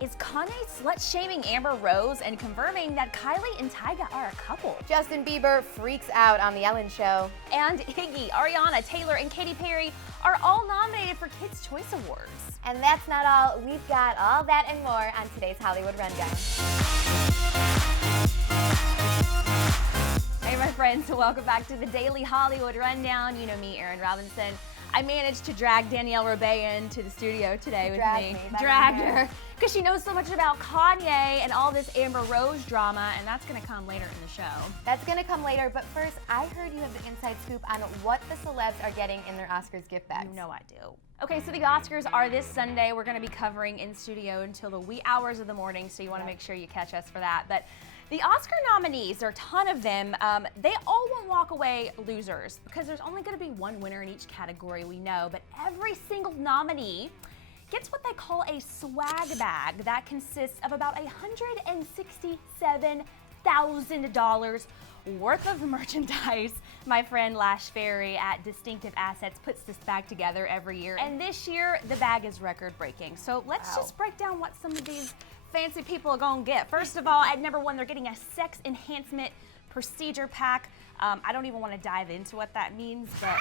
Is Kanye slut-shaming Amber Rose and confirming that Kylie and Tyga are a couple? Justin Bieber freaks out on The Ellen Show. And Iggy, Ariana, Taylor, and Katy Perry are all nominated for Kids' Choice Awards. And that's not all. We've got all that and more on today's Hollywood Rundown. Hey, my friends, welcome back to the Daily Hollywood Rundown. You know me, Erin Robinson. I managed to drag Danielle Robay into the studio today with me. Dragged her because she knows so much about Kanye and all this Amber Rose drama, and that's going to come later in the show. That's going to come later, but first, I heard you have the inside scoop on what the celebs are getting in their Oscars gift bags. You know I do. Okay, so the Oscars are this Sunday. We're going to be covering in studio until the wee hours of the morning, so you want to make sure you catch us for that. But the Oscar nominees, there are a ton of them, they all won't walk away losers because there's only going to be one winner in each category, we know, but every single nominee gets what they call a swag bag that consists of about $167,000 worth of merchandise. My friend Lash Ferry at Distinctive Assets puts this bag together every year, and this year the bag is record-breaking. So let's just break down what some of these fancy people are gonna get. First of all, at number one, they're getting a sex enhancement procedure pack. I don't even want to dive into what that means, but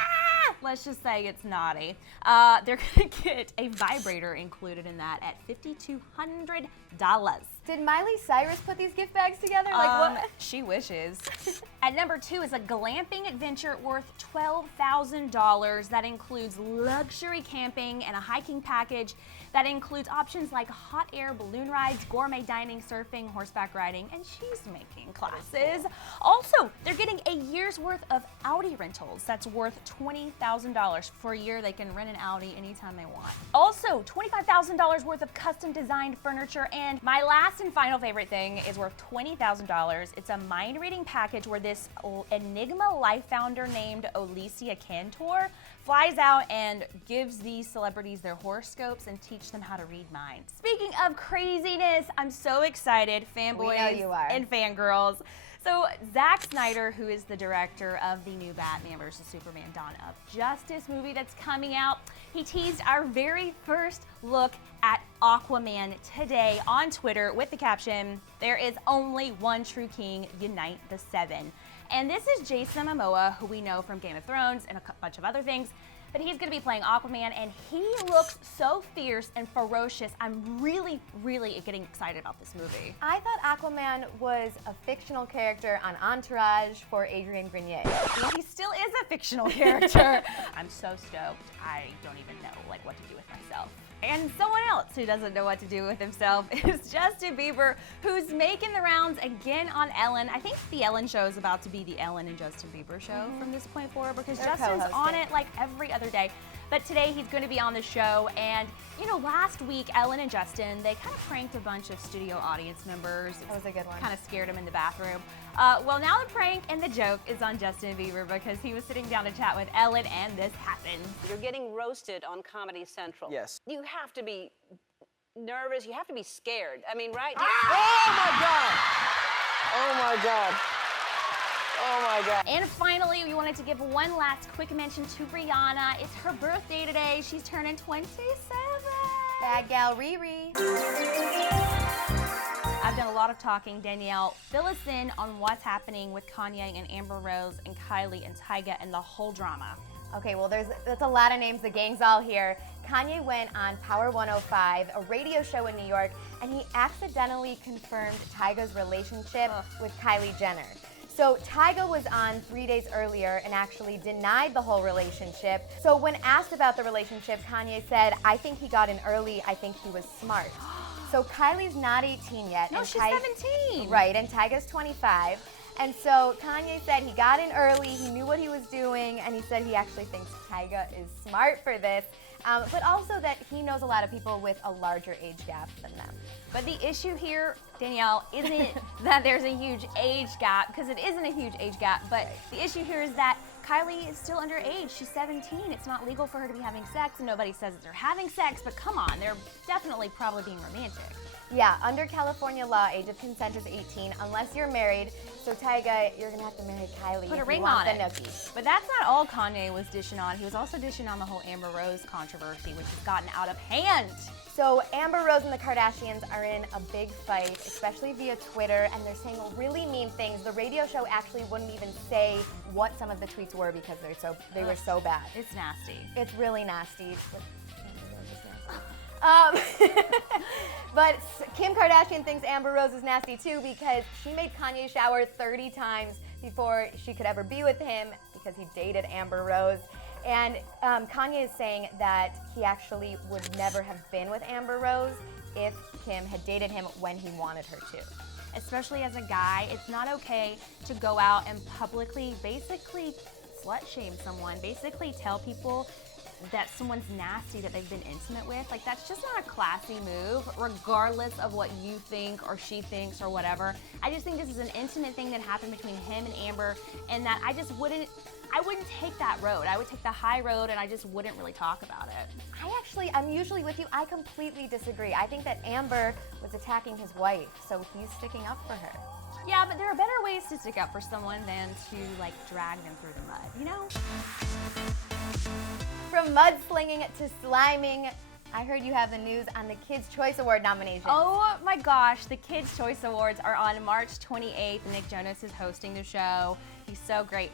let's just say it's naughty. They're gonna get a vibrator included in that at $5,200. Did Miley Cyrus put these gift bags together? Like what? She wishes. At number two is a glamping adventure worth $12,000 that includes luxury camping and a hiking package that includes options like hot air balloon rides, gourmet dining, surfing, horseback riding, and cheese making classes. Also, they're getting a year's worth of Audi rentals that's worth $20,000. For a year, they can rent an Audi anytime they want. Also, $25,000 worth of custom designed furniture, and my last and final favorite thing is worth $20,000. It's a mind reading package where this Enigma life founder named Alicia Cantor flies out and gives these celebrities their horoscopes and teach them how to read minds. Speaking of craziness, I'm so excited, fanboys and fangirls. So Zack Snyder, who is the director of the new Batman vs. Superman Dawn of Justice movie that's coming out, he teased our very first look at Aquaman today on Twitter with the caption, "There is only one true king, unite the seven." And this is Jason Momoa, who we know from Game of Thrones and a bunch of other things, but he's going to be playing Aquaman, and he looks so fierce and ferocious. I'm really, really getting excited about this movie. I thought Aquaman was a fictional character on Entourage for Adrian Grenier. Well, he still is a fictional character. I'm so stoked. I don't even know what to do with myself. And someone else who doesn't know what to do with himself is Justin Bieber, who's making the rounds again on Ellen. I think the Ellen Show is about to be the Ellen and Justin Bieber show from this point forward because Justin's on it like every other day. But today he's going to be on the show, and you know, last week Ellen and Justin, they kind of pranked a bunch of studio audience members. That was a good one. Kind of scared them in the bathroom. Well, now the prank and the joke is on Justin Bieber because he was sitting down to chat with Ellen, and this happened. You're getting roasted on Comedy Central. Yes. You have to be nervous. You have to be scared. I mean, right? Oh my God! Oh my God! Oh my God. And finally, we wanted to give one last quick mention to Rihanna. It's her birthday today. She's turning 27. Bad gal Riri. I've done a lot of talking. Danielle, fill us in on what's happening with Kanye and Amber Rose and Kylie and Tyga and the whole drama. Okay, well, that's a lot of names. The gang's all here. Kanye went on Power 105, a radio show in New York, and he accidentally confirmed Tyga's relationship with Kylie Jenner. So Tyga was on 3 days earlier and actually denied the whole relationship. So when asked about the relationship, Kanye said, "I think he got in early. I think he was smart." So Kylie's not 18 yet. No, she's 17. Right, and Tyga's 25. And so Kanye said he got in early, he knew what he was doing, and he said he actually thinks Tyga is smart for this, but also that he knows a lot of people with a larger age gap than them. But the issue here, Danielle, isn't that there's a huge age gap, because it isn't a huge age gap, but the issue here is that Kylie is still underage. She's 17. It's not legal for her to be having sex, and nobody says that they're having sex, but come on, they're definitely probably being romantic. Yeah, under California law, age of consent is 18 unless you're married. So Tyga, you're gonna have to marry Kylie. Put a if ring you want on the it. nookie. But that's not all Kanye was dishing on. He was also dishing on the whole Amber Rose controversy, which has gotten out of hand. So Amber Rose and the Kardashians are in a big fight, especially via Twitter, and they're saying really mean things. The radio show actually wouldn't even say what some of the tweets were because they were so bad. It's nasty. It's really nasty. But Kim Kardashian thinks Amber Rose is nasty too because she made Kanye shower 30 times before she could ever be with him because he dated Amber Rose. And Kanye is saying that he actually would never have been with Amber Rose if Kim had dated him when he wanted her to. Especially as a guy, it's not okay to go out and publicly basically slut shame someone, basically tell people that someone's nasty that they've been intimate with. Like, that's just not a classy move, regardless of what you think or she thinks or whatever. I just think this is an intimate thing that happened between him and Amber, and that I wouldn't take that road. I would take the high road, and I just wouldn't really talk about it. I'm usually with you. I completely disagree. I think that Amber was attacking his wife, so he's sticking up for her. Yeah, but there are better ways to stick up for someone than to, like, drag them through the mud, you know? From mudslinging to sliming, I heard you have the news on the Kids' Choice Award nominations. Oh my gosh, the Kids' Choice Awards are on March 28th. Nick Jonas is hosting the show. He's so great.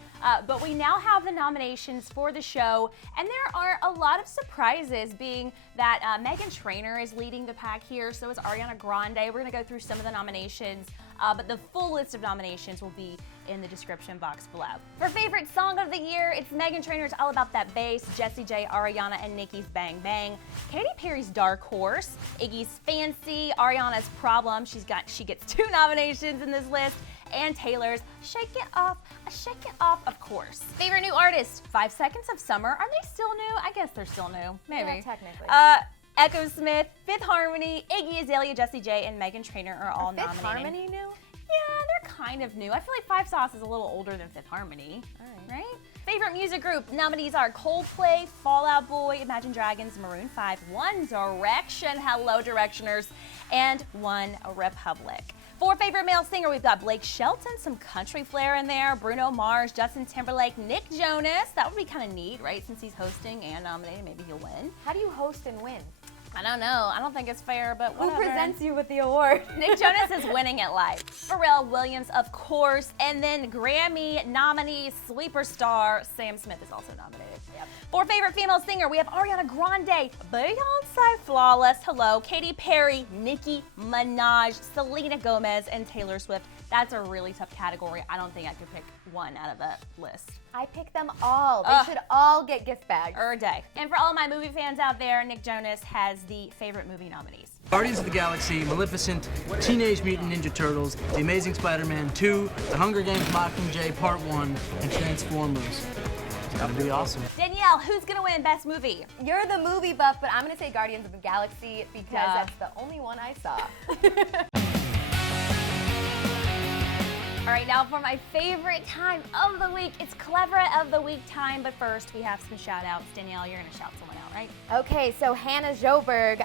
But we now have the nominations for the show, and there are a lot of surprises, being that Meghan Trainor is leading the pack here, so is Ariana Grande. We're gonna go through some of the nominations, but the full list of nominations will be in the description box below. For favorite song of the year, it's Meghan Trainor's All About That Bass, Jessie J, Ariana, and Nicki's Bang Bang, Katy Perry's Dark Horse, Iggy's Fancy, Ariana's Problem, she gets 2 nominations in this list, and Taylor's Shake It Off, of course. Favorite new artist, 5 Seconds of Summer. Are they still new? I guess they're still new, maybe. Yeah, technically. Echo Smith, Fifth Harmony, Iggy Azalea, Jessie J, and Meghan Trainor are all nominated. Fifth Harmony new? Yeah, they're kind of new. I feel like Five Sauce is a little older than Fifth Harmony, right? Favorite music group nominees are Coldplay, Fall Out Boy, Imagine Dragons, Maroon 5, One Direction, hello Directioners, and One Republic. For favorite male singer, we've got Blake Shelton, some country flair in there, Bruno Mars, Justin Timberlake, Nick Jonas. That would be kind of neat, right? Since he's hosting and nominated, maybe he'll win. How do you host and win? I don't know. I don't think it's fair, but whatever. Who presents you with the award? Nick Jonas is winning at life. Pharrell Williams, of course, and then Grammy nominee sleeper star Sam Smith is also nominated. Yep. For favorite female singer, we have Ariana Grande, Beyonce, Flawless, hello, Katy Perry, Nicki Minaj, Selena Gomez, and Taylor Swift. That's a really tough category. I don't think I could pick one out of that list. I pick them all. They should all get gift bags. Or a day. And for all my movie fans out there, Nick Jonas has the favorite movie nominees. Guardians of the Galaxy, Maleficent, Teenage Mutant Ninja Turtles, The Amazing Spider-Man 2, The Hunger Games Mockingjay Part 1, and Transformers. It's gotta be awesome. Danielle, who's gonna win Best Movie? You're the movie buff, but I'm gonna say Guardians of the Galaxy because Yeah. that's the only one I saw. All right, now for my favorite time of the week, it's Clevver of the Week time, but first we have some shout outs. Danielle, you're gonna shout someone out, right? Okay, so Hannah Joberg,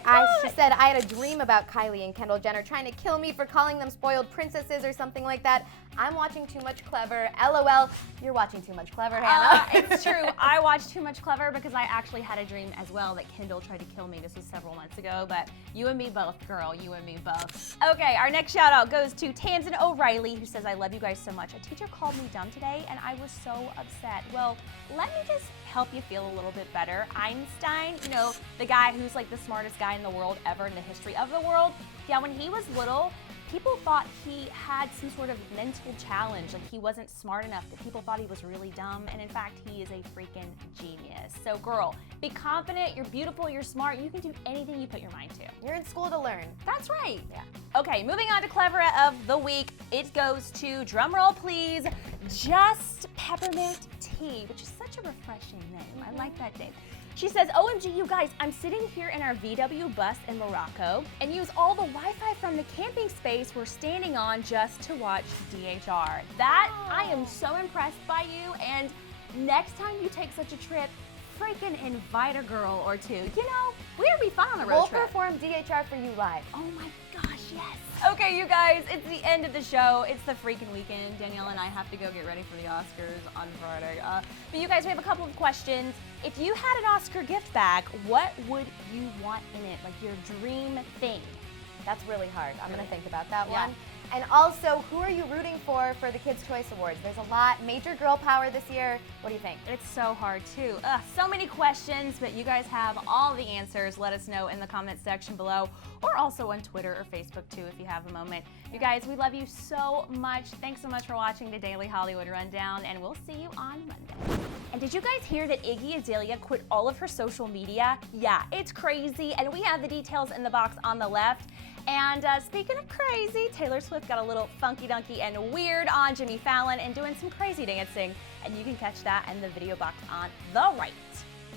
she said, I had a dream about Kylie and Kendall Jenner trying to kill me for calling them spoiled princesses or something like that. I'm watching too much Clevver. LOL, you're watching too much Clevver, Hannah. It's true. I watched too much Clevver because I actually had a dream as well that Kendall tried to kill me. This was several months ago, but you and me both, girl. You and me both. Okay, our next shout out goes to Tamsin O'Reilly, who says, I love you guys so much. A teacher called me dumb today, and I was so upset. Well, let me just help you feel a little bit better. Einstein, you know, the guy who's like the smartest guy in the world ever in the history of the world. Yeah, when he was little, people thought he had some sort of mental challenge, like he wasn't smart enough, that people thought he was really dumb, and in fact, he is a freaking genius. So girl, be confident, you're beautiful, you're smart, you can do anything you put your mind to. You're in school to learn. That's right. Yeah. Okay, moving on to Clevver of the Week. It goes to, drumroll please, Just Peppermint Tea, which is such a refreshing name. I like that name. She says, OMG, you guys, I'm sitting here in our VW bus in Morocco and use all the Wi-Fi from the camping space we're standing on just to watch DHR. That, I am so impressed by you, and Next time you take such a trip, freaking invite a girl or two. You know, we'd be fun on a road We'll trip. perform DHR for you live. Oh my gosh, yes. Okay, you guys, it's the end of the show. It's the freaking weekend. Danielle and I have to go get ready for the Oscars on Friday. But you guys, we have a couple of questions. If you had an Oscar gift bag, what would you want in it? Like your dream thing? That's really hard. I'm going to think about that Yeah. one. And also, who are you rooting for the Kids' Choice Awards? There's a lot. Major girl power this year. What do you think? It's so hard too. So many questions, but you guys have all the answers. Let us know in the comment section below, or also on Twitter or Facebook too if you have a moment. You guys, we love you so much. Thanks so much for watching the Daily Hollywood Rundown, and we'll see you on Monday. And did you guys hear that Iggy Azalea quit all of her social media? Yeah, it's crazy, and we have the details in the box on the left. And speaking of crazy, Taylor Swift got a little funky-dunky and weird on Jimmy Fallon and doing some crazy dancing. And you can catch that in the video box on the right.